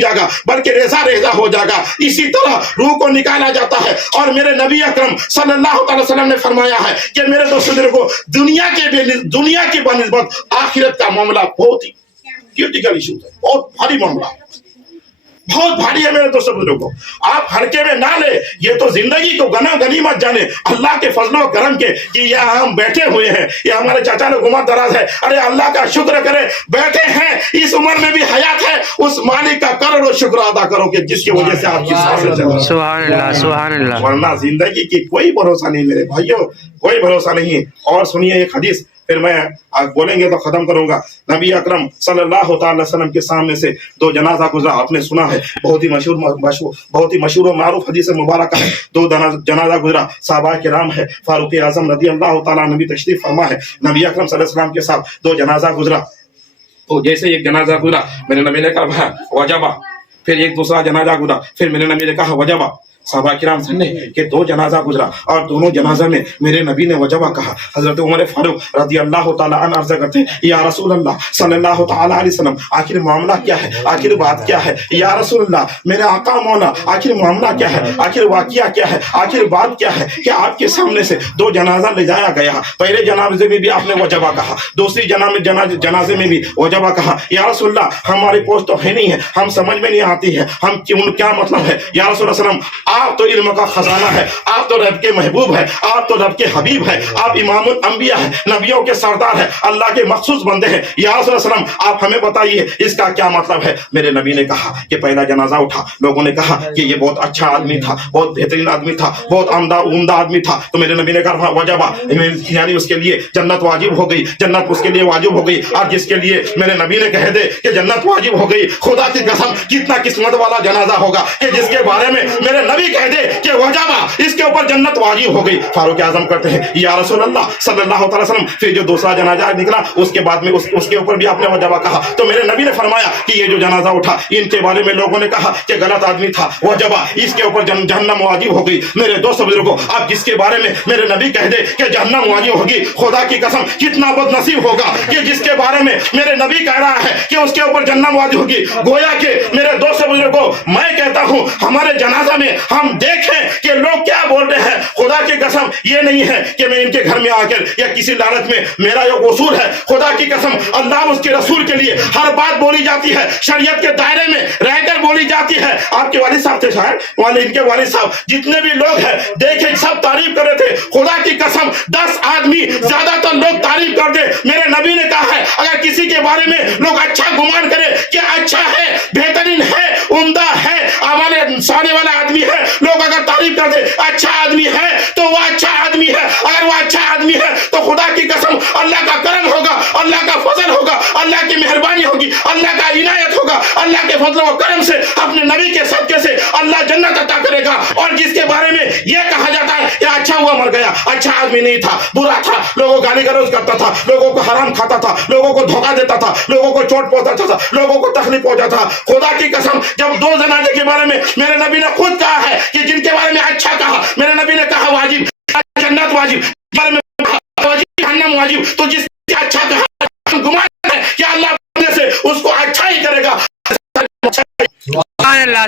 جائے گا بلکہ ریزہ ریزہ ہو جائے گا. اسی طرح روح کو نکالا جاتا ہے. اور میرے نبی اکرم صلی اللہ علیہ وسلم نے فرمایا ہے کہ میرے دوست بزرگوں دنیا کی بنسبت آخرت کا معاملہ بہت ہی کریٹیکل ایشو ہے, بہت بھاری معاملہ ہے, بہت بھاری ہے میرے دوست بزرگوں. آپ ہلکے میں نہ لے. یہ تو زندگی کو غنیمت جانے اللہ کے فضل و کرم کے کہ یہ ہم بیٹھے ہوئے ہیں, یہ ہمارے چاچا لوگ عمر دراز ہے, ارے اللہ کا شکر کرے بیٹھے ہیں, اس عمر میں بھی حیات ہے, اس مالک کا کروڑوں شکر ادا کرو کہ جس کی وجہ سے آپ کی سانسیں چل رہی ہیں. سبحان اللہ سبحان اللہ. ورنہ زندگی کی کوئی بھروسہ نہیں میرے بھائیوں, کوئی بھروسہ نہیں ہے. اور سنیے ایک حدیث, پھر میں بولیں گے تو ختم کروں گا. نبی اکرم صلی اللہ تعالی وسلم کے سامنے سے دو جنازہ گزرا, آپ نے سنا ہے, بہت ہی مشہور و معروف حدیث مبارکہ ہے. دو جنازہ گزرا, صحابہ کرام ہے, فاروق اعظم رضی اللہ تعالیٰ نبی تشریف فرما ہے, نبی اکرم صلی اللہ علیہ وسلم کے ساتھ دو جنازہ گزرا. تو جیسے ایک جنازہ گزرا میرے نبی نے کہا وجبہ, پھر ایک دوسرا جنازہ گزرا, پھر میرے نبی نے کہا وجبہ. صحابہ کرام سننے کہ دو جنازہ گزرا اور دونوں جنازہ میں میرے نبی نے وجبہ کہا. حضرت عمر فاروق رضی اللہ تعالیٰ عنہ عرض کرتے ہیں یا رسول اللہ صلی اللہ تعالیٰ علیہ وسلم, آخر معاملہ کیا ہے, آخر بات کیا ہے, یا رسول اللہ میرے آقا مولا آخر معاملہ کیا ہے, آخر واقعہ کیا ہے, آخر بات کیا ہے کہ آپ کے سامنے سے دو جنازہ لے جایا گیا. پہلے جنازے میں بھی آپ نے وجبہ کہا, دوسری جنازے میں بھی وجبہ کہا. یا رسول اللہ ہماری پوچھ تو ہے نہیں ہے, ہم سمجھ میں نہیں آتی ہے, ہم کیا مطلب ہے. یا رسول اللہ وسلم آپ تو علم کا خزانہ ہے, آپ تو رب کے محبوب ہے, آپ تو رب کے حبیب ہے, آپ امام الانبیاء ہے, نبیوں کے سردار ہے, اللہ کے مخصوص بندے ہیں. یا رسول اللہ وسلم آپ ہمیں بتائیے اس کا کیا مطلب ہے. میرے نبی نے کہا کہ پہلا جنازہ اٹھا, لوگوں نے کہا کہ یہ بہت اچھا آدمی تھا, بہت بہترین آدمی تھا, بہت عمدہ آدمی تھا. تو میرے نبی نے کہا وجبہ, یعنی اس کے لیے جنت واجب ہو گئی, جنت اس کے لیے واجب ہو گئی. اور جس کے لیے میرے نبی نے کہہ دے کہ جنت واجب ہو گئی, خدا کی قسم کتنا قسمت والا جنازہ ہوگا کہ جس کے بارے میں میرے نبی کہہ دے کہ وجبہ اس کے اوپر جنت واجب ہو گئی. فاروق اعظم کرتے ہیں یا رسول اللہ صلی اللہ تعالی وسلم, پھر جو دوسرا جنازہ نکلا اس کے بعد میں اس کے اوپر بھی آپ نے وجبہ کہا. تو میرے نبی نے فرمایا کہ یہ جو جنازہ اٹھا ان کے بارے میں لوگوں نے کہا کہ غلط آدمی تھا, وجبہ اس کے اوپر جہنم واجب ہو گئی. میرے دوست بزرگوں آپ جس کے بارے میں میرے نبی کہہ دے کہ جہنم واجب ہوگی, خدا کی قسم کتنا بد نصیب ہوگا کہ جس کے بارے میں میرے نبی کہہ رہا ہے کہ اس کے اوپر جہنم واجب ہوگی. گویا کہ میرے دوست بزرگوں میں کہتا ہوں ہمارے جنازہ میں ہم دیکھیں کہ لوگ کیا بول رہے ہیں. خدا کی قسم یہ نہیں ہے کہ میں ان کے گھر میں آ کر یا کسی لالچ میں, میرا یہ قصور ہے. خدا کی قسم اللہ اس کے رسول کے لیے ہر بات بولی جاتی ہے, شریعت کے دائرے میں رہ کر بولی جاتی ہے. آپ کے والد صاحب تھے شاید, ان کے والد صاحب جتنے بھی لوگ ہیں دیکھیں سب تعریف کر رہے تھے. خدا کی قسم 10 آدمی زیادہ تر لوگ تعریف کر دے. میرے نبی نے کہا ہے اگر کسی کے بارے میں لوگ اچھا گمان کرے کہ اچھا ہے, بہترین ہے, عمدہ ہے, اعمال صالح والا آدمی ہے, لوگ اگر تعریف کر دے اچھا آدمی ہے تو وہ اچھا آدمی ہے. اگر وہ اچھا آدمی ہے تو خدا کی قسم اللہ کا کرم ہوگا, اللہ کا فضل ہوگا, اللہ کی مہربانی ہوگی, اللہ کا عنایت ہوگا. اللہ کے فضل و کرم سے اپنے نبی کے صدقے سے اللہ جنت عطا کرے گا. اور جس کے بارے میں یہ کہا جاتا ہے کہ اچھا ہوا مر گیا, اچھا آدمی نہیں تھا, برا تھا, لوگوں گالی گلوچ کرتا تھا, لوگوں کو حرام کھاتا تھا, لوگوں کو دھوکہ دیتا تھا, لوگوں کو چوٹ پہنچاتا تھا, لوگوں کو تکلیف پہنچاتا تھا. خدا کی قسم جب دو جنازے کے بارے میں میرے نبی نے خود کہا ہے کہ جن کے بارے میں اچھا کہا, میرے نبی نے کہا واجب, جنت واجب, بارے میں واجب, جہنم واجب. تو جس سے اچھا کہا گمان ہے کہ اللہ سے اس کو اچھا ہی کرے گا. سبحان اللہ.